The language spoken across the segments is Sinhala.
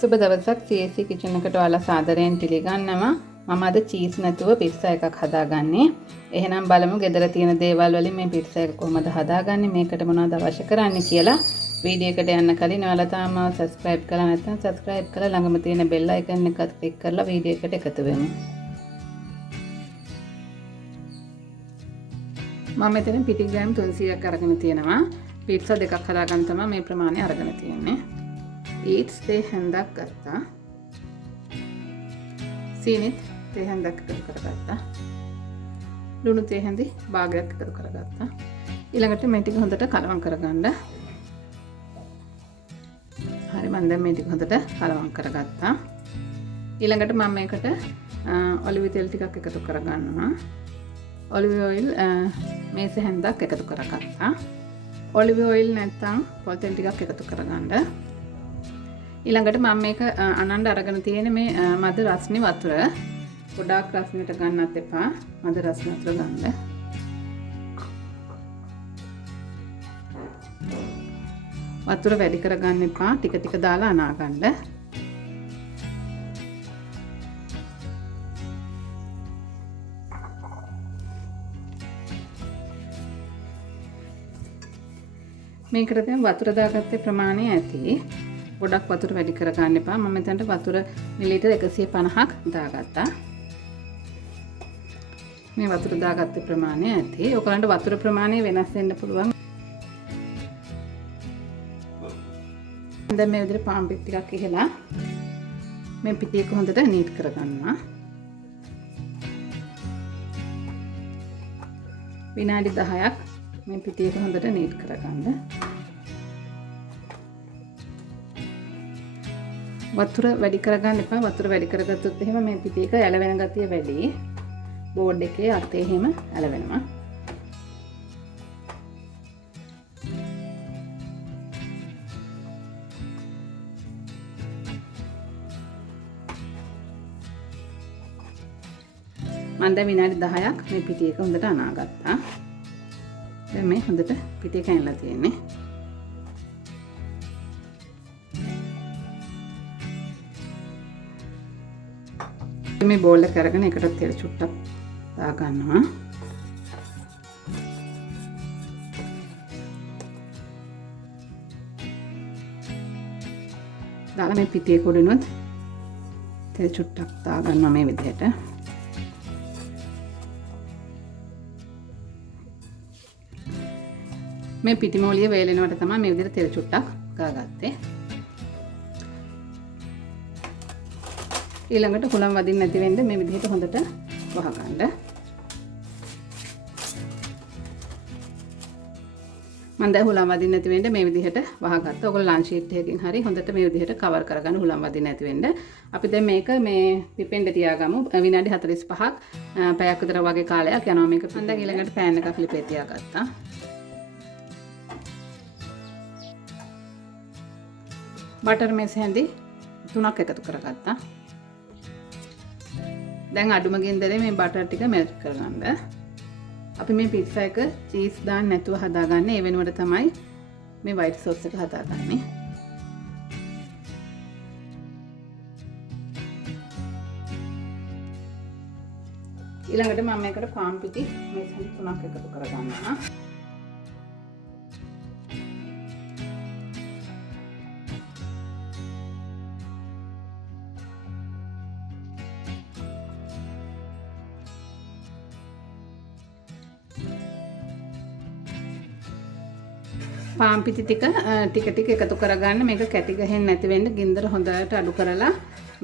සුබ දවසක් CSC කිචන් එකට ඔයාලා සාදරයෙන් පිළිගන්නවා. මම අද චීස් නැතුව පිට්සා එකක් හදාගන්නේ. එහෙනම් බලමු ගෙදර තියෙන දේවල් වලින් මේ පිට්සා එක කොහොමද හදාගන්නේ, මේකට මොනවද අවශ්‍ය කරන්නේ කියලා. වීඩියෝ එකට යන්න කලින් ඔයාලා තාම subscribe කරලා නැත්නම් subscribe කරලා ළඟම තියෙන bell icon එක click කරලා වීඩියෝ එකට එකතු වෙමු. මම මෙතන පිටි ග්‍රෑම් 300ක් අරගෙන තියෙනවා. පිට්සා දෙකක් හදාගන්න තමයි මේ ප්‍රමාණය අරගෙන තියෙන්නේ. ඊට්ස් තේ හැන්දක් ගත්තා. සීනිත් තේ හැන්දක් එකතු කරගත්තා. ලුණු තේ හැඳි භාගයක් එකතු කරගත්තා. ඊළඟට මේ ටික හොඳට කලවම් කරගන්න. හරි, මම දැන් මේ ටික හොඳට කලවම් කරගත්තා. ඊළඟට මම මේකට ඔලිව් තෙල් ටිකක් එකතු කරගන්නවා. ඔලිව් ඔයිල් මේස හැන්දක් එකතු කරගත්තා. ඔලිව් ඔයිල් නැත්නම් පොල් තෙල් ටිකක් එකතු කරගන්න. ඊළඟට මම මේක අනන්න අරගෙන තියෙන මේ මද රස්නි වතුර. ගොඩාක් රස්නෙට ගන්නත් එපා. මද රස්නි වතුර ගන්න. වතුර වැඩි කරගන්න එපා. ටික ටික දාලා අනා ගන්න. මේකට දැන් වතුර දාගත්තේ ප්‍රමාණය ඇති. ගොඩක් වතුර වැඩි කරගන්න එපා. මම මෙතනට වතුර මිලිලීටර් 150ක් දාගත්තා. මේ වතුර දාගත්තේ ප්‍රමාණය ඇති. ඔයගලන්ට වතුර ප්‍රමාණය වෙනස් වෙන්න පුළුවන්. දැන් මේ විදිහට පාන් පිටි ටිකක් ඉහලා මේ පිටි එක හොඳට නීට් කරගන්නවා. විනාඩි 10ක් මේ පිටි එක හොඳට නීට් කරගන්න. වතුර වැඩි කරගන්න එපා. වතුර වැඩි කරගත්තොත් එහෙම මේ පිටි එක ඇලවෙන ගතිය වැඩි. බෝඩ් එකේ අතේ එහෙම ඇලවෙනවා. මම දැන් විනාඩි 10ක් මේ පිටි එක හොඳට අනාගත්තා. දැන් මේ හොඳට පිටි එක ඇනලා තියෙන්නේ. මේ බෝල් එක අරගෙන එකට තෙල් චුට්ටක් දා ගන්නවා. දාලා මේ පිටියේ කොටිනුත් තෙල් චුට්ටක් දා ගන්නවා මේ විදිහට. මේ පිටිමෝලිය වේලෙනවට තමයි මේ විදිහට තෙල් චුට්ටක් ගාගත්තේ. ඊළඟට හුලම් වදින්න නැති වෙන්න මේ විදිහට හොඳට වහගන්න. මම දැන් හුලම් වදින්න නැති වෙන්න මේ විදිහට වහගත්තා. ඔයගොල්ලෝ ලන්ච් ෂීට් එකකින් හරි හොඳට මේ විදිහට කවර් කරගන්න හුලම් වදින්න නැති වෙන්න. අපි දැන් මේක මේ පිපෙන්න තියාගමු. විනාඩි 45ක් පැයක් විතර වගේ කාලයක් යනවා මේක. මම දැන් ඊළඟට පෑන් එකක් ලිපේ තියාගත්තා. බටර් මේස හැඳි 3ක් එකතු කරගත්තා. දැන් අඩුම ගින්දරේ මේ බටර් ටික මෙල්ට් කරගන්න. අපි මේ පිට්සා එක චීස් දාන්න නැතුව හදාගන්නේ. ඒ වෙනුවට තමයි මේ වයිට් සෝස් එක හදාගන්නේ. ඊළඟට මම මේකට පාන් පිටි මේ හැඳි 3ක් එකතු කරගන්නවා. පාන් පිටි ටික ටික එකතු කරගන්න. මේක කැටි ගහෙන්නේ නැති වෙන්න ගින්දර හොඳට අඩු කරලා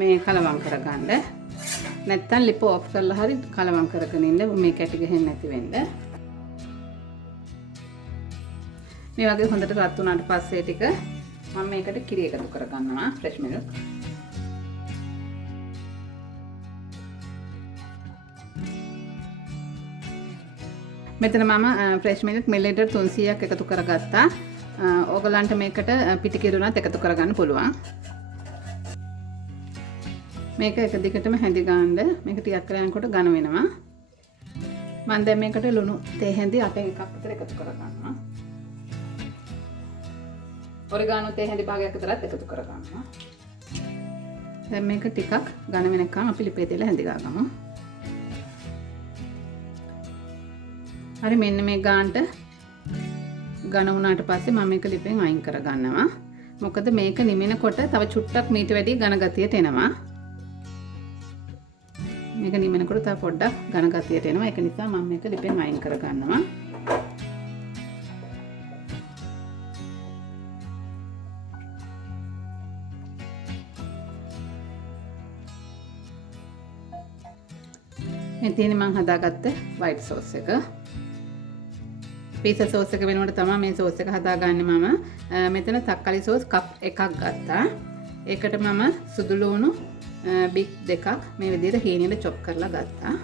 මේ කලවම් කරගන්න. නැත්තම් ලිප ඔෆ් කරලා හරි කලවම් කරගෙන ඉන්න මේ කැටි ගහෙන්නේ නැති වෙන්න. මේ වගේ හොඳට රත් වුණාට පස්සේ ටික මම මේකට කිරි එකතු කරගන්නවා. Fresh milk. මෙතන මම ෆ්‍රෙෂ් මිල්ක් මිලිලීටර් 300ක් එකතු කරගත්තා. ඕගලන්ට මේකට පිටි කිරුණත් එකතු කරගන්න පුළුවන්. මේක එක දිගටම හැඳි ගන්න. මේක ටිකක් කරලා යනකොට ඝන වෙනවා. මම දැන් මේකට ලුණු තේ හැඳි 8 එකක් විතර එකතු කරගන්නවා. ඔරිගානෝ තේ හැඳි භාගයක් විතරත් එකතු කරගන්නවා. දැන් මේක ටිකක් ඝන වෙනකන් අපි ලිපේ තියලා හැඳි ගමු. හරි මෙන්න මේ ගානට ඝන වුණාට පස්සේ මම මේක ලිපෙන් අයින් කර ගන්නවා. මොකද මේක නිමෙනකොට තව චුට්ටක් මීට වැඩි ඝන ගතියට එනවා. මේක නිමෙනකොට තව පොඩ්ඩක් ඝන ගතියට එනවා. ඒක නිසා මම මේක ලිපෙන් අයින් කර ගන්නවා. මේ තියෙන්නේ මම හදාගත්ත white sauce එක. pizza sauce එක වෙනුවට තමයි මේ sauce එක හදාගන්නේ මම. මෙතන තක්කාලි sauce කප් එකක් ගත්තා. ඒකට මම සුදු ලුණු බික් දෙකක් මේ විදිහට හීනෙට chop කරලා ගත්තා.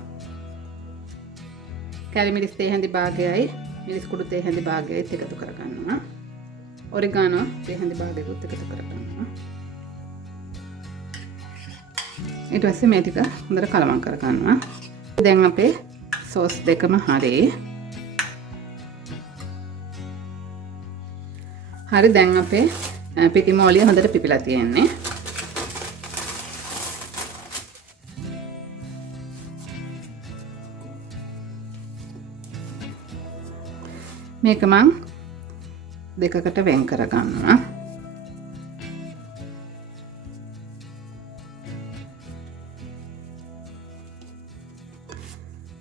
කැරි මිරිස් තේ හැඳි භාගයයි මිරිස් කුඩු තේ හැඳි භාගයයි එකතු කරගන්නවා. ඔරිගානෝ තේ හැඳි භාගයකුත් එකතු කරගන්නවා. ඊට පස්සේ මේ ටික හොඳට කලවම් කරගන්නවා. දැන් අපේ sauce දෙකම හරි. හරි දැන් අපේ පිටිමෝලිය හොඳට පිපිලා තියෙන්නේ. මේක මං දෙකකට වෙන් කර ගන්නවා.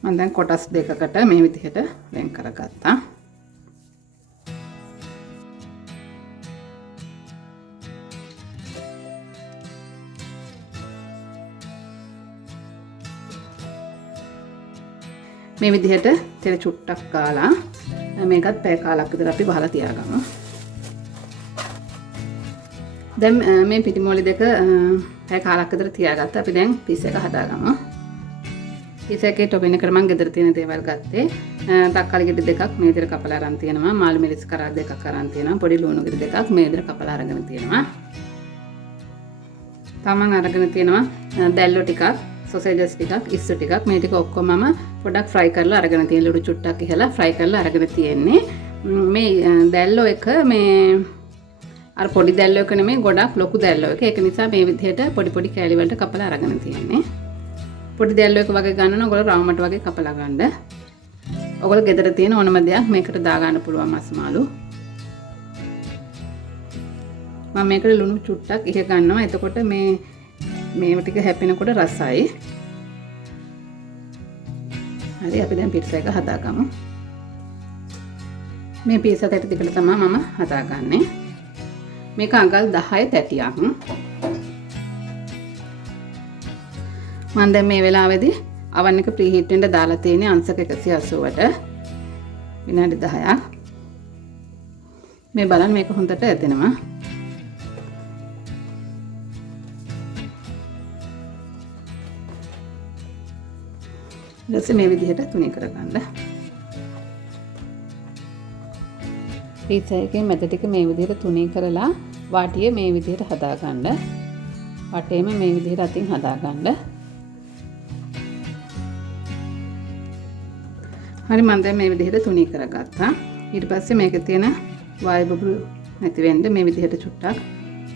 මම දැන් කොටස් දෙකකට මේ විදිහට වෙන් කරගත්තා. මේ විදිහට තෙල චුට්ටක් කාලා මේකත් පැය කාලක් විතර අපි වහලා තියාගමු. දැන් මේ පිටිමෝලි දෙක පැය කාලක් විතර තියාගත්තා. අපි දැන් පිස් එක හදාගමු. පිස් එකේ ටොපින් එකට මම ගෙදර තියෙන දේවල් ගත්තේ. තක්කාලි ගෙඩි දෙකක් මේ විදිහට කපලා අරන් තියෙනවා. මාළු මිරිස් කරා දෙකක් අරන් තියෙනවා. පොඩි ලුණු ගෙඩි දෙකක් මේ විදිහට කපලා අරගෙන තියෙනවා. තමන් අරගෙන තියෙනවා දැල්ලෝ ටිකක්, සොසේජස් ටිකක්, ඉස්සු ටිකක්. මේ ටික ඔක්කොම මම පොඩක් ෆ්‍රයි කරලා අරගෙන තියෙන ලුණු චුට්ටක් ඉහලා ෆ්‍රයි කරලා අරගෙන තියෙන්නේ. මේ දැල්ලෝ එක මේ අර පොඩි දැල්ලෝ එක නෙමෙයි ගොඩක් ලොකු දැල්ලෝ එක. ඒක නිසා මේ විදිහට පොඩි පොඩි කෑලි වලට කපලා අරගෙන තියෙන්නේ. පොඩි දැල්ලෝ එක වගේ ගන්න ඕන ඔයගොල්ලෝ රවුමට වගේ කපලා ගන්න. ඔයගොල්ලෝ ගෙදර තියෙන ඕනම දෙයක් මේකට දා ගන්න පුළුවන් මස් මාළු. මම මේකට ලුණු චුට්ටක් ඉහ ගන්නවා. එතකොට මේව ටික හැපෙනකොට රසයි. හරි අපි දැන් පිට්සා එක හදාගමු. මේ පීසා තැටි දෙකට තමයි මම හදාගන්නේ. මේක අඟල් 10 තැටියක්. මම දැන් මේ වෙලාවේදී oven එක ප්‍රීහීට් වෙන්න දාලා තියෙන්නේ අංශක 180ට විනාඩි 10ක්. මේ බලන්න මේක හොඳට ඇදෙනවා. ඊට මේ විදිහට තුනී කරගන්න. පීසා එකේ මැද ටික මේ විදිහට තුනී කරලා වාටිය මේ විදිහට හදාගන්න. වටේම මේ විදිහට අතින් හදාගන්න. හරි මම දැන් මේ විදිහට තුනී කරගත්තා. ඊට පස්සේ මේකේ තියෙන වායු බබළු නැති වෙන්න මේ විදිහට චුට්ටක්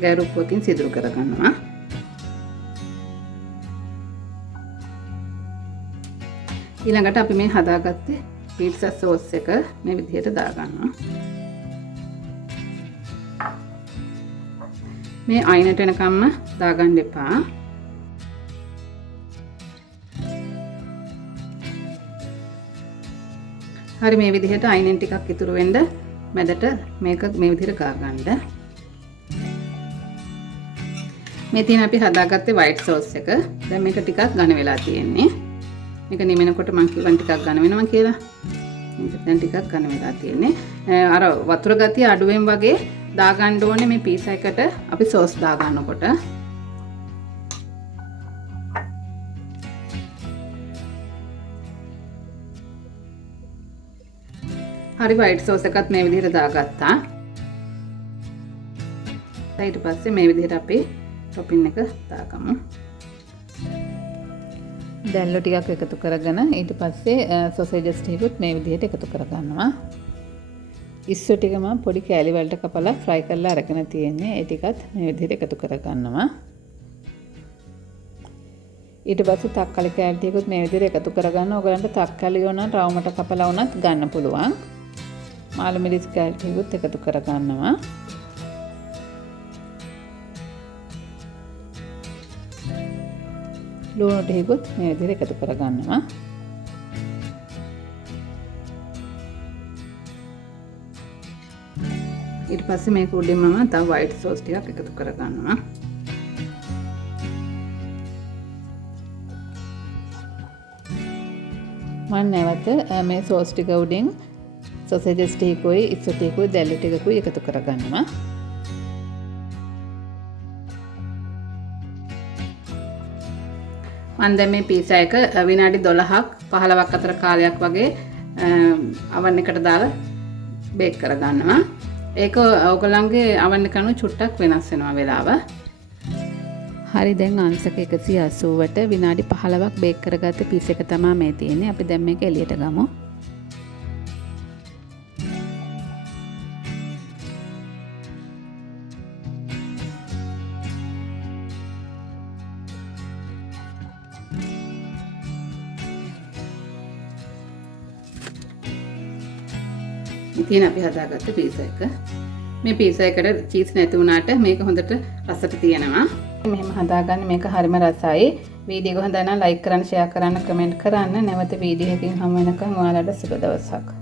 ගෑරුප්පුවකින් සිදුරු කරගන්නවා. ඊළඟට අපි මේ හදාගත්තේ පීට්සා සෝස් එක මේ විදිහට දාගන්නවා. මේ අයිනට එනකම්ම දාගන්න එපා. හරි මේ විදිහට අයිනෙන් ටිකක් ඉතුරු වෙන්න මැදට මේක මේ විදිහට ගා ගන්න. මේ තියෙන අපි හදාගත්තේ white sauce එක. දැන් මේක ටිකක් ඝන වෙලා තියෙන්නේ. මේක නිමෙනකොට මම කිව්වන් ටිකක් ඝන වෙනවා කියලා. මේක දැන් ටිකක් ඝන වෙලා තියෙන්නේ. අර වතුර ගතිය අඩුවෙන් වගේ දාගන්න ඕනේ මේ පීසා එකට අපි sauce දාගන්නකොට. හරි white sauce එකත් මේ විදිහට දාගත්තා. ඊට පස්සේ මේ විදිහට අපි topping එක දාගමු. දැල්ලෝ ටිකක් එකතු කරගෙන ඊට පස්සේ sausages ටිකත් මේ විදිහට එකතු කරගන්නවා. ඉස්සු ටික මම පොඩි කෑලි වලට කපලා fry කරලා අරගෙන තියෙන්නේ. ඒ ටිකත් මේ විදිහට එකතු කරගන්නවා. ඊට පස්සේ තක්කාලි කෑලි ටිකකුත් මේ විදිහට එකතු කරගන්න. ඔයගලන්ට තක්කාලි ඕන නම් රවුමට කපලා වුණත් ගන්න පුළුවන්. මාළු මිරිස් කෑලි ටිකකුත් එකතු කරගන්නවා. ලුණු ටිකකුත් මේ විදිහට එකතු කරගන්නවා. ඊට පස්සේ මේක උඩින් මම තව white sauce ටිකක් එකතු කරගන්නවා. මම නැවත මේ sauce ටික උඩින් sausages ටිකකුයි ඉස්සු ටිකකුයි දැල්ලු ටිකකුයි එකතු කරගන්නවා. මම දැන් මේ පීසා එක විනාඩි 12ක් 15ක් අතර කාලයක් වගේ oven එකට දාලා බේක් කරගන්නවා. ඒක ඔයගලන්ගේ oven එක අනුව චුට්ටක් වෙනස් වෙනවා වෙලාව. හරි දැන් අංශක 180ට විනාඩි 15ක් බේක් කරගත්ත පීස් එක තමයි මේ තියෙන්නේ. අපි දැන් මේක එළියට ගමු. ඉතින් අපි හදාගත්ත පීසා එක. මේ පීසා එකට චීස් නැති වුණාට මේක හොඳට රසට තියෙනවා. මෙහෙම හදාගන්න මේක හරිම රසයි. වීඩියෝ එක හොඳ නම් ලයික් කරන්න, ෂෙයා කරන්න, කමෙන්ට් කරන්න. නැවත වීඩියෝ එකකින් හමු වෙනකන් ඔයාලට සුබ දවසක්.